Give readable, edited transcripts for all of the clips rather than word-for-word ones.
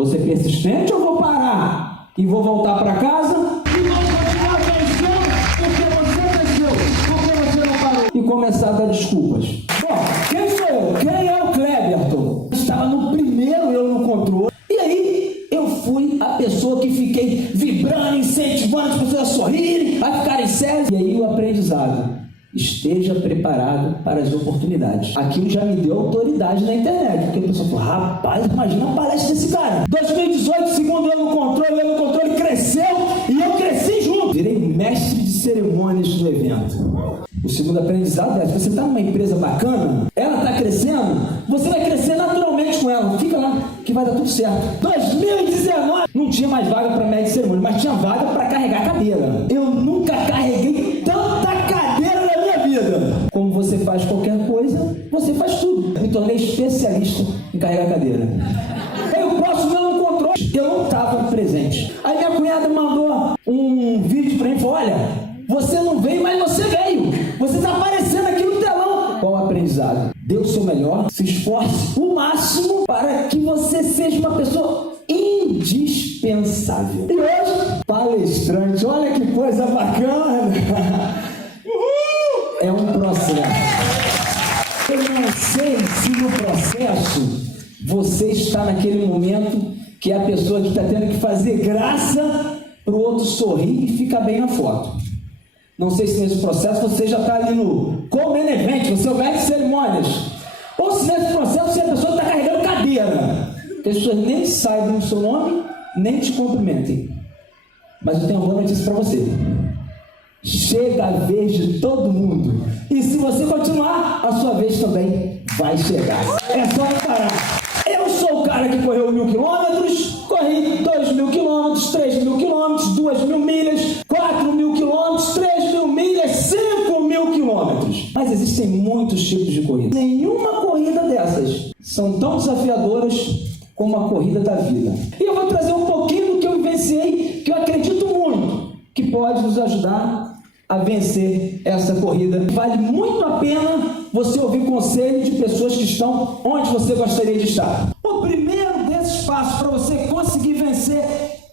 Vou ser persistente ou vou parar? E vou voltar para casa? E vou continuar vencendo porque você venceu, porque você não parou. E começar a dar desculpas. Bom, quem sou eu? Quem é o Cleberton? Estava no primeiro eu no controle. E aí eu fui a pessoa que fiquei vibrando, incentivando as pessoas a sorrirem, a ficarem sérias. E aí o aprendizado. Esteja preparado para as oportunidades. Aquilo já me deu autoridade na internet, porque a pessoa falou, rapaz, imagina a palestra desse cara. 2018, segundo eu no controle cresceu e eu cresci junto. Virei mestre de cerimônias do evento. O segundo aprendizado é, se você está numa empresa bacana, ela está crescendo, você vai crescer naturalmente com ela. Fica lá, que vai dar tudo certo. 2019, não tinha mais vaga para mestre de cerimônia, mas tinha vaga para carregar cadeira. Eu nunca carreguei tanta cadeira na minha vida. Como você faz qualquer coisa, você faz tudo. Eu me tornei especialista em carregar cadeira. Aí o próximo eu não controle, eu não estava presente. Aí minha cunhada mandou um vídeo para mim e falou, olha, você não veio, mas você veio. Você está aparecendo aqui no telão. Qual o aprendizado? Dê o seu melhor, se esforce o máximo para que você seja uma pessoa indispensável. E hoje, palestrante, olha que coisa bacana. É um processo. Eu não sei se no processo você está naquele momento que é a pessoa que está tendo que fazer graça para o outro sorrir e ficar bem na foto. Não sei se nesse processo você já está ali no co-main event, você é o mestre de cerimônias. Ou se nesse processo você é a pessoa que está carregando cadeira. Que as pessoas nem saibam o seu nome, nem te cumprimentem. Mas eu tenho uma boa notícia para você. Chega a vez de todo mundo. E se você continuar, a sua vez também vai chegar. É só não parar. Eu sou o cara que correu 1.000 quilômetros, corri 2.000 quilômetros, 3.000 quilômetros, 2.000 milhas, 4.000 quilômetros, 3.000 milhas, 5.000 quilômetros. Mas existem muitos tipos de corrida. Nenhuma corrida dessas são tão desafiadoras como a corrida da vida. E eu vou trazer um pouquinho do que eu vivenciei, que eu acredito muito, que pode nos ajudar a vencer essa corrida. Vale muito a pena você ouvir conselho de pessoas que estão onde você gostaria de estar. O primeiro desses passos para você conseguir vencer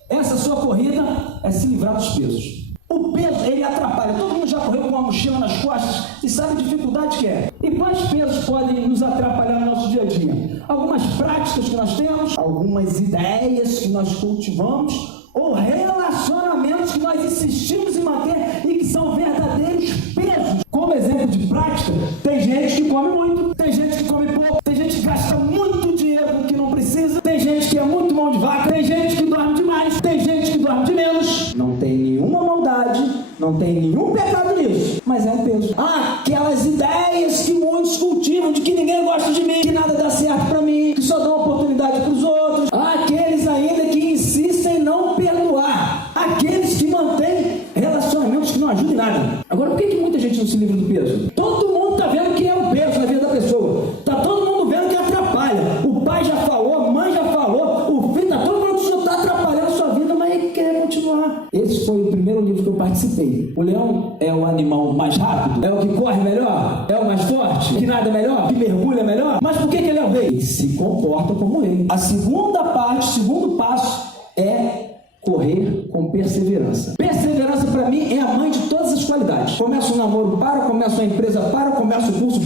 essa sua corrida é se livrar dos pesos. O peso, ele atrapalha. Todo mundo já correu com uma mochila nas costas e sabe a dificuldade que é. E quais pesos podem nos atrapalhar no nosso dia a dia? Algumas práticas que nós temos, algumas ideias que nós cultivamos, ou relacionamentos que nós insistimos em manter e que são verdadeiros pesos. Como exemplo de prática, tem gente que come muito, tem gente que come pouco, tem gente que gasta muito dinheiro com o que não precisa, tem gente que é muito mão de vaca, tem gente que dorme demais, tem gente que dorme de menos. Não tem nenhuma maldade, não tem nenhum pecado nisso, mas é um peso. Aquelas ideias que muitos cultivam de que ninguém gosta de mim, que nada dá certo pra mim, que só dá oportunidade pros outros, aqueles ainda que insistem em não perdoar, aqueles que mantêm relacionamentos que não ajudam em nada. Agora, por que muita gente não se livra do peso? Todo mundo está vendo que é o peso na vida da pessoa. Está todo mundo vendo que atrapalha. O pai já falou, a mãe já falou, o filho, está todo mundo que está atrapalhando a sua vida, mas ele quer continuar. Esse foi o primeiro livro que eu participei. O leão é o animal mais rápido? É o que corre melhor? É o mais forte? Que nada é melhor? Que mergulha melhor? Mas por que ele é o rei? Ele se comporta como rei. A segunda parte, o segundo passo é correr com perseverança. Perseverança para mim é a mãe de todas as qualidades. Começa um namoro, começa uma empresa, começa o curso,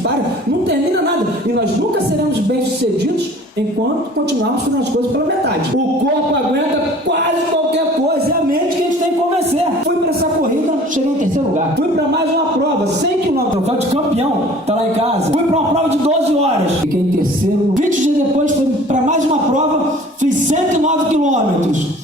não termina nada. E nós nunca seremos bem-sucedidos enquanto continuarmos fazendo as coisas pela metade. O corpo aguenta quase qualquer coisa, é a mente que a gente tem que convencer. Fui para essa corrida, cheguei em terceiro lugar. Fui para mais uma prova, 100 km, troféu de campeão, tá lá em casa. Fui para uma prova de 12 horas. Fiquei em terceiro. 20 dias depois, fui para mais uma prova, fiz 109 quilômetros.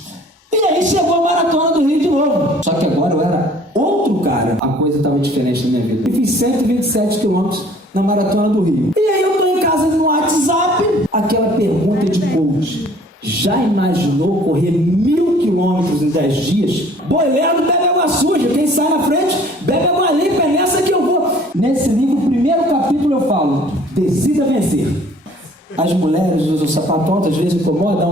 E aí chegou a maratona do Rio de novo. Só que agora eu era outro cara. A coisa estava diferente na minha vida. E fiz 127 quilômetros na maratona do Rio. E aí eu estou em casa no WhatsApp. Aquela pergunta de coach. Já imaginou correr 1.000 quilômetros em 10 dias? Boiando bebe água suja. Quem sai na frente bebe água limpa. É nessa que eu vou. Nesse livro, o primeiro capítulo eu falo: decida vencer. As mulheres usam sapatão, às vezes incomodam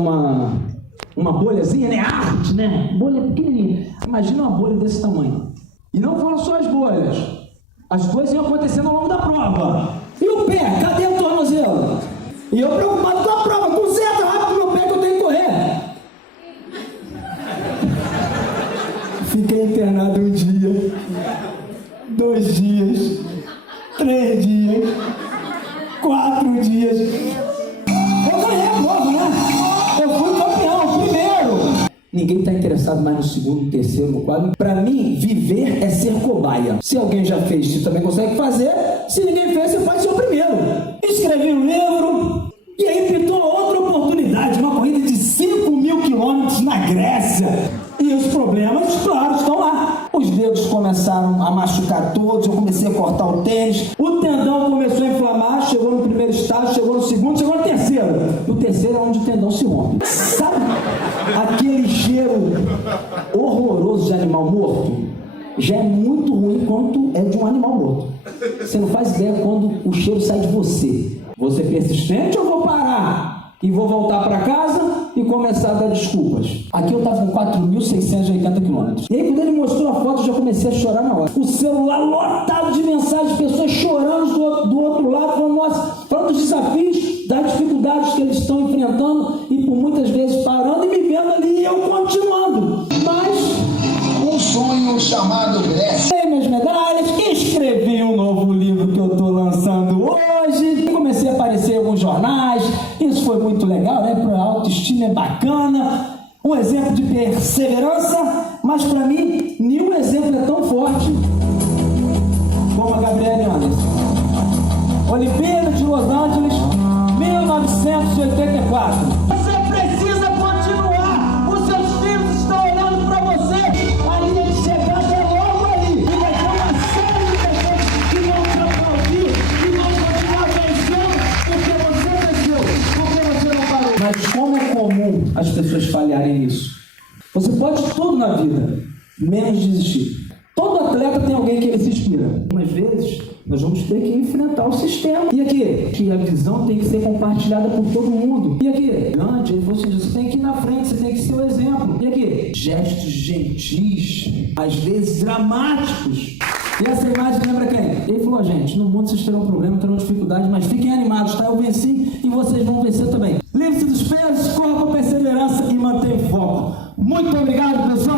uma bolhazinha, né? Arte, né? Bolha pequenininha. Imagina uma bolha desse tamanho. E não foram só as bolhas. As coisas iam acontecendo ao longo da prova. E o pé? Cadê o tornozelo? E eu preocupado com a prova. Conserta rápido meu pé que eu tenho que correr. internado um dia, 2 dias, 3 dias, 4 dias. Eu ganhei a prova, né? Eu fui campeão, primeiro. Ninguém está interessado mais no segundo, no terceiro, no quarto. Para mim, viver é ser cobaia. Se alguém já fez, você também consegue fazer. Se ninguém fez, você faz ser o primeiro. Escrevi um livro e aí pintou outra oportunidade, uma corrida de 5.000 quilômetros na Grécia. E os problemas, claro, estão lá. Os dedos começaram a machucar todos, eu comecei a cortar o tênis, o tendão começou a inflamar, chegou no primeiro estágio, chegou no segundo, chegou no terceiro. No terceiro é onde o tendão se rompe. Sabe aquele cheiro horroroso de animal morto? Já é muito ruim quando é de um animal morto. Você não faz ideia quando o cheiro sai de você. Você é persistente ou vou parar? E vou voltar para casa e começar a dar desculpas. Aqui eu estava com 4.680 quilômetros. E aí quando ele mostrou a foto, eu já comecei a chorar na hora. O celular lotado de mensagens, pessoas chorando do outro lado, falando, nossa, falando dos desafios, das dificuldades que eles estão enfrentando e por muitas vezes parando e me vendo ali e eu continuando. Mas um sonho chamado Grécia. Ganhei minhas medalhas, escrevi um novo livro que eu estou lançando hoje, comecei a aparecer em alguns jornais, isso foi muito legal, né? Para a autoestima é bacana, um exemplo de perseverança, mas para mim, nenhum exemplo é tão forte como a Gabriele Anderson. Olimpíada de Los Angeles, 1984. Você precisa continuar, os seus filhos estão olhando para você, a linha de chegada é logo ali, e vai ter uma série de pessoas que vão te aplaudir, que vão continuar vencendo, porque você venceu, porque você não parou. Mas como é comum as pessoas falharem nisso? Você pode tudo na vida, menos desistir. Todo atleta tem alguém que ele se inspira. Algumas vezes, nós vamos ter que enfrentar o sistema. E aqui, que a visão tem que ser compartilhada por todo mundo. E aqui, você tem que ir na frente, você tem que ser o exemplo. E aqui, gestos gentis, às vezes dramáticos. E essa imagem lembra quem? Ele falou, gente, no mundo vocês terão problema, terão dificuldade, mas fiquem animados, tá? Eu venci e vocês vão vencer também. Livre-se dos pesos, corra com perseverança e mantenha o foco. Muito obrigado, pessoal.